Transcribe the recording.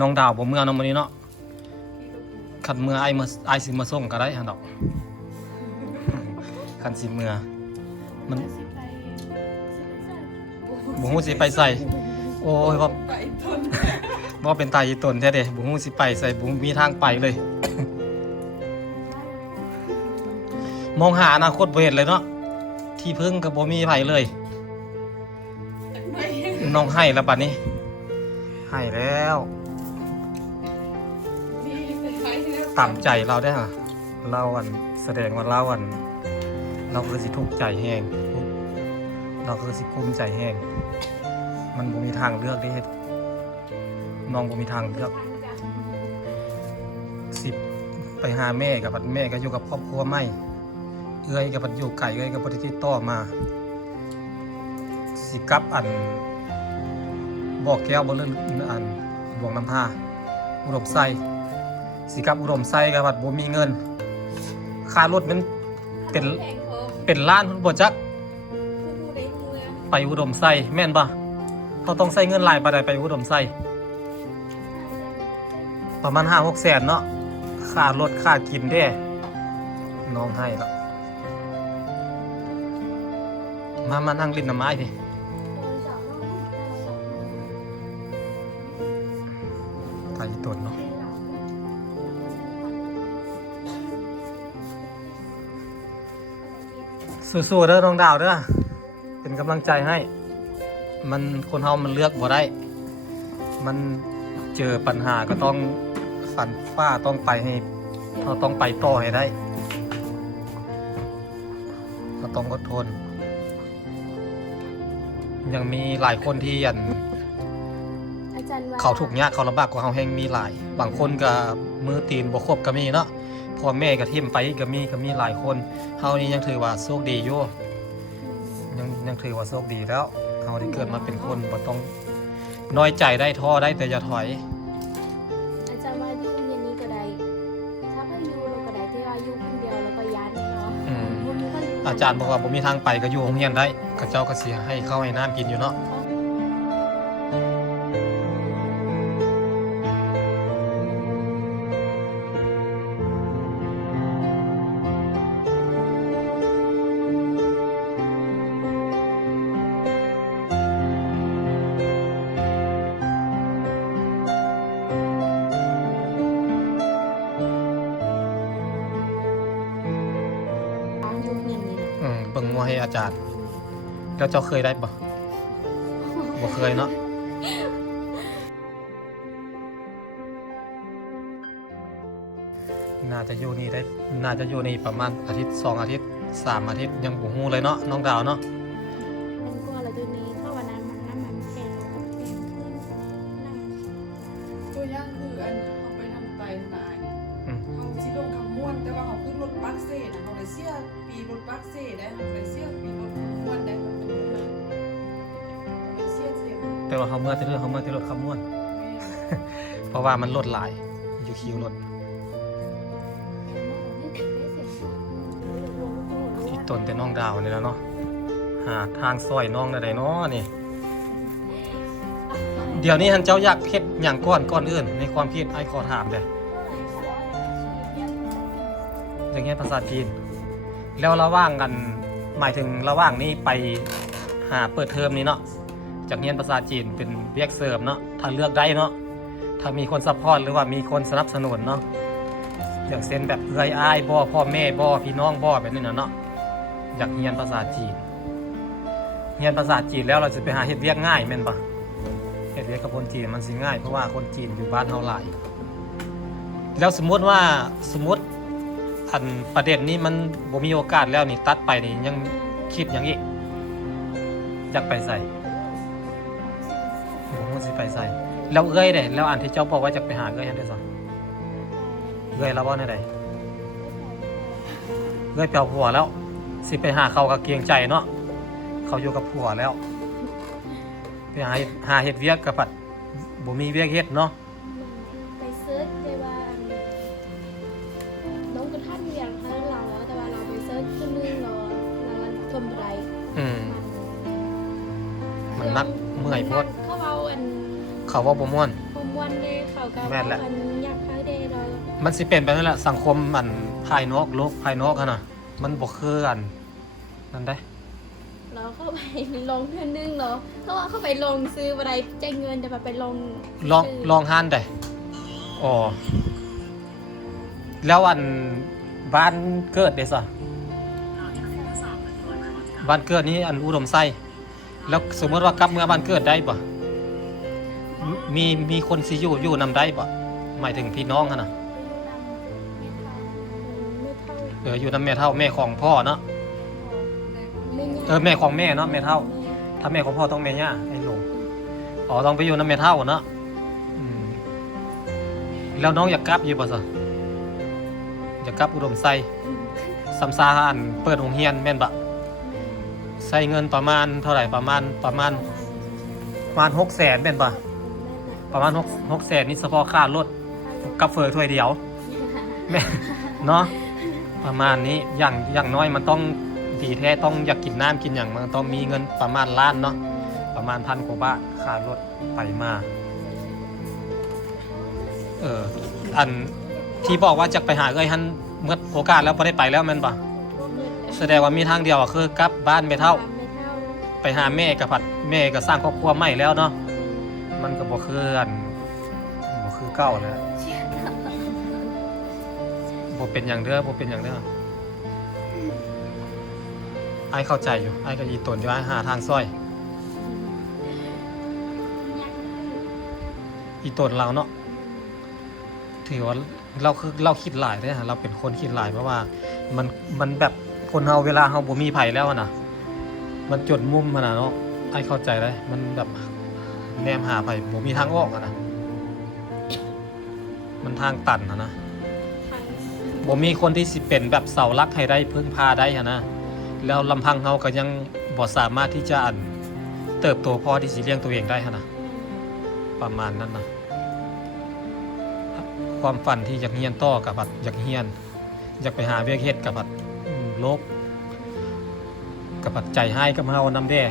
น้องดาวบ่เมื่อน้องมื้อนี้เนาะคันเมื่อไอ้สิมาส่งก็ได้หั่นดอกคันสิเมื่อมันบ่ฮู้สิไปใส่โอ้ยบ่เป็นตายอีตนแท้เด้บ่ฮู้สิไปใส่บ่มีทางไปเลย มองหาอนาคตบ่เห็นเลยเนาะที่พึ่งก็บ่มีไผเลยน้องให้แล้วบัดนี้ให้แล้วต่ำใจเราได้ฮะเราแสดงว่าเราคือสิทุกข์ใจแห้งเราคือสิภูมิใจแห้งมันบ่มีทางเลือกได้เฮ็ดน้องบ่มีทางเลือกสิไปหาแม่กับบัดแม่ก็อยู่กับครอบครัวใหม่เอื้อยกับบัดอยู่ไกลเอื้อยกับบ่ได้ติดต่อมาสิกลับบอกแก้วบ่เรื่องหลวงน้ำพาอุดมไส้สิกลับอุดมไส้กับบัดบ่มีเงินค่ารถมันเป็นล้านพุ่นบ่จักไปอุดมไส้แม่นบ่เขาต้องใช้เงินหลายปานใดไปอุดมไส้ประมาณ 5-6 แสนเนาะค่ารถค่ากินเด้น้องให้แล้วมานั่งลิ้นน้ำไม้ดิตายตนเนาะสู้ๆเด้อน้องดาวเด้อเป็นกำลังใจให้มันคนเฮามันเลือกบ่ได้มันเจอปัญหาก็ต้องฝันฟ้าต้องไปให้เราต้องไปต่อให้ได้เราต้องอดทนยังมีหลายคนที่เขาถูกยากเขาลำบากกว่าเขาแห่งมีหลายบางคนก็มือตีนบ่ครบก็มีเนาะพ่อแม่ก็ทิ่มไปก็มีหลายคนเฮานี่ยังถือว่าโชคดีอยู่ยังถือว่าโชคดีแล้วเฮาได้เกิดมาเป็นคนบ่ต้องน้อยใจได้ท้อได้แต่อย่าถอยอาจารย์มาอยู่เย็นนี้ก็ได้ถ้าไปอยู่เราก็ได้ที่ว่าอยู่คนเดียวแล้วก็ย้านเนาะอาจารย์บอกว่าบ่มีทางไปก็อยู่โรงเรียนได้เขาเจ้าก็สิให้ข้าวให้น้ำกินอยู่เนาะเบิ่งว่าให้อาจารย์แล้วเจ้าเคยได้บ่บ่เคยเนาะน่าจะอยู่นี่ประมาณอาทิตย์2 อาทิตย์3 อาทิตย์ยังบ่ฮู้เลยเนาะน้องดาวเนาะมันกลัวเราอยู่นี่ถ้าวันนั้นมันแพงขึ้นตัวอย่างคือเขาไปทำไตนายเขาสิลงคำม้วนแต่ว่าเขาขึ้นรถบัสเซ่นะเขาได้เสียปีรถบัสเซ่ได้เขาได้เสียปีรถคำม้วนได้มันเป็นยังไงได้เสียเจ็บแต่ว่าเขาเมื่อที่รถคำม่วนเพราะว่ามันรถหลายอยู่คิวรถที่ต้นแต่น้องดาวนี่แล้วเนาะหาทางซอยน้องได้เนาะนี่เดี๋ยวนี้ท่านเจ้าอยากเฮ็ดอย่างก่อนอื่นในความคิดไอ้ขอถามเลยอย่างเงี้ยภาษาจีนแล้วระหว่างกันหมายถึงระหว่างนี้ไปหาเปิดเทอมนี้เนาะจากเรียนภาษาจีนเป็นเวียกเสริมเนาะถ้าเลือกได้เนาะถ้ามีคนซัพพอร์ตหรือว่ามีคนสนับสนุนเนาะอย่างเช่นแบบเอื้อยอ้ายบ่พ่อแม่บ่พี่น้องบ่แบบนี้เนาะอยากเรียนภาษาจีนแล้วเราจะไปหาเฮ็ดเวียกง่ายแม่นปะเฮ็ดเวียกกับคนจีนมันสิง่ายเพราะว่าคนจีนอยู่บ้านเฮาหลายแล้วสมมติอันประเด็นนี้มันบ่มีโอกาสแล้วนี่ตัดไปนี่ยังคิดอย่างอีกอยากไปใส่บ่ฮู้สิไปใส่แล้วเอ้ยเด้แล้วอันที่เจ้าบอกว่าจะไปหาเอ้ยอันที่2เอ้ยแล้วบ่ได้เอ้ยไปเอาผัวแล้วสิไปหาเขาก็เกรงใจเนาะเขาอยู่กับผัวแล้วไปหาเฮ็ดเวียกกับปัดบ่มีเวียกเฮ็ดเนาะไปเซิร์ชได้ว่าน้องกระทั่งอย่างทั้งเราแล้วแต่ว่าเราไปเซิร์ชขึ้นนึงเราทนไรมันนักเมื่อยโพดเขาเอาเขาว่าบ่ม่วน ม่วนเด้เขาก็ แม่นแหละ มันอยากให้ได้เรา มันสิเป็นไปนั่นแหละสังคมมันภายนอกโลกภายนอกอะนะมันบ่คือกันนั่นได้ เราเข้าไปลงเทื่อนึงเหรอเพราะว่าเข้าไปลงซื้ออะไรจ่ายเงินแต่มาไปลง ลอง ซื้ ลองห้านได้อ๋อแล้วอันบ้านเกิดเด้ซะบ้านเกิดนี้อันอุดมไส้แล้วสมมติว่ากลับเมื่อบ้านเกิดได้บ่มีคนสิอยู่นำได้บ่หมายถึงพี่น้องอะนะ ไม่เท่า อยู่นำแม่เฒ่าแม่ของพ่อเนาะ ไม่ยาก แม่ของแม่เนาะแม่เฒ่า ถ้าแม่ของพ่อต้องแม่ย่าไอ้หลงอ๋อต้องไปอยู่นำแม่เฒ่าเนาะอืมแล้วน้องอยากกลับอยู่บ่ซะอยากกลับอุดมไส้ซัมซาอันเปิดโรงเรียนแม่นบ่ใช้เงินประมาณเท่าไหร่ประมาณ 600,000แม่นบ่ประมาณ600,000นี่เฉพาะค่ารถกับเฟอถ้วยเดียวแม่เนาะประมาณนี้อย่างน้อยมันต้องดีแท้ต้องอยากกินน้ำกินอย่างมันต้องมีเงินประมาณล้านเนาะประมาณ1,000 กว่าบาทค่ารถไปมาอันที่บอกว่าจะไปหาเอ้ยฮั่นเมื่อโอกาสแล้วบ่ได้ไปแล้วแม่นบ่แสดงว่ามีทางเดียวคือกลับบ้านแม่เฒ่าไปหาแม่กับผัดแม่ก็สร้างครอบครัวใหม่แล้วเนาะมันก็บ่คือบ่คือเก่าแล้วบ่เป็นอย่างเด้อบ่เป็นอย่างเด้อไอ้เข้าใจอยู่ไอ้ก็อีตนอยู่ไอ้หาทางซอยอีตนเราเนาะถือว่าเราคิดหลายเด้อเราเป็นคนคิดหลายเพราะว่ามันแบบคนเฮาเวลาเฮาบ่มีไผแล้วอะนะมันจดมุมขนาดเนาะไอ้เข้าใจได้มันแบบแนมหาไผบ่มีทางออกอะนะมันทางตันอะนะบ่มีคนที่สิเป็นแบบเสาหลักให้ได้พึ่งพาได้อะนะแล้วลำพังเฮาก็ยังบ่สามารถที่จะเติบโตพอที่สิเลี้ยงตัวเองได้อะนะประมาณนั้นนะความฝันที่อยากเรียนต่อกับบัดอยากเรียนอยากไปหาเวียกเฮ็ดกับบัดโลกกับปัจจัยให้กับเฮานำแด้